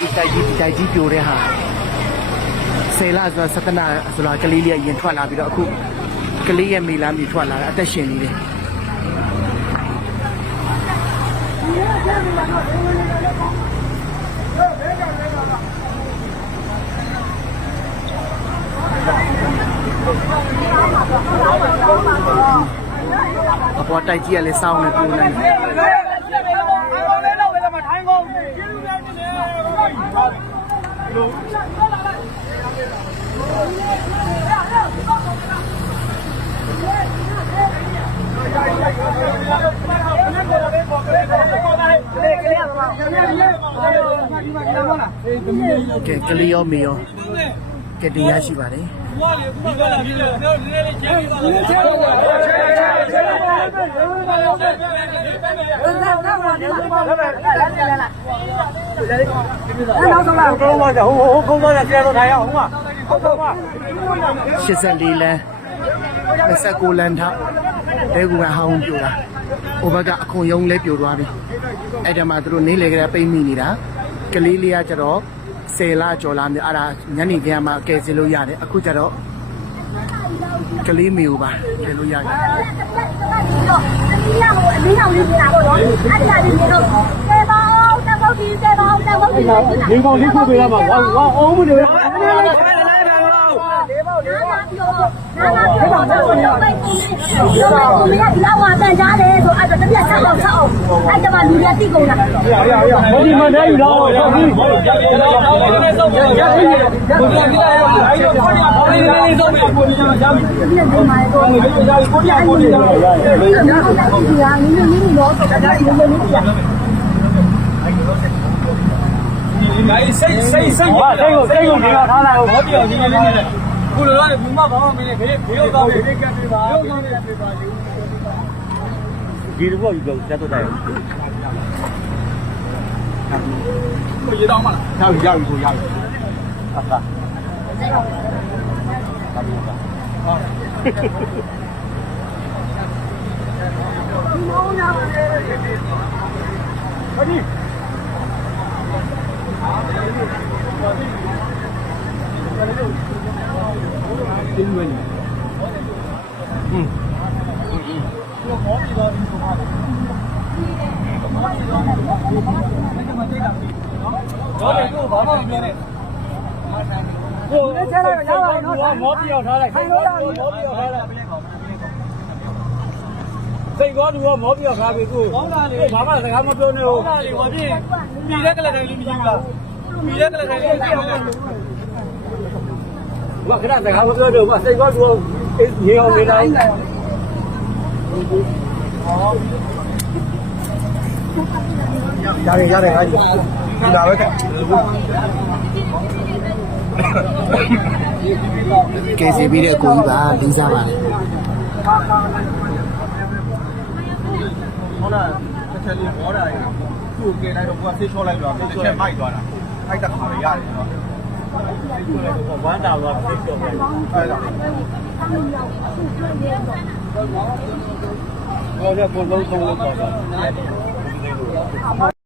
တိုက်ကြီးပြိုတဲ့ဟာဆယ်လဆိုစတနာဆိုတာကလေးလေးရင်ထွက်လာပြီးတော့အခုကလေးရဲ့မိလားမိထွက်လာတာအသက်ရှင်နေတယ်အပေါ်တိုက်ကြီးကလည်းစောင်းနေပြိုနေတယ်ကဲကလေးရောမေရောကဲတရားရှိပါတယ်84လမ်း29လမ်းထအဲကူကဟောင်းပြိုတာဟိုဘက်ကအခွန်ယုံလဲပြိုသွားပြီအဲ့ဒါမှသူတို့နေလေကလေးပိတ်မိနေတာကလေးလေးကကျတော့10လကျော်လာပြီအဲ့ဒါညနေခင်းမှာကဲစလို့ရတယ်အခုကျတော့ကလေးမျိုးပါကဲလို့ရတယ်ဒီကောင်လေးခုပေးရမှာအောင်မလို့老王在家里说，哎，这边炒，哎，这把你别地沟了。我你们这有老王，不能让你不骂房没得，没有道理，没干对吧？没有道理对吧？你如果有在做的，不知道嘛？要啊，快点！谁说如果毛比较咖啡股？妈妈在他们说那种，我比那个来的你不行了，比那个来的你不行了。我给他在他们说的，我谁说如果你要没来？好。ရတယ်ခါကြီးဒီလာပဲကဲစီပြီးတဲ့အကိုကြီးပါပြီးစားပါလေဟုတ်လားတစ်ချက်လေးဘောတာသူ့ကိုကဲလိုက်တော့ကိုကဆေးချောလိုက်တော့တစ်ချက်မိုက်သွားတာအဲ့တခါလေးရတယ်နော်ဝမ်းတာတော့ဆေးချောလိုက်အဲ့ဒါဘောကကိုလုံးလုံးတော့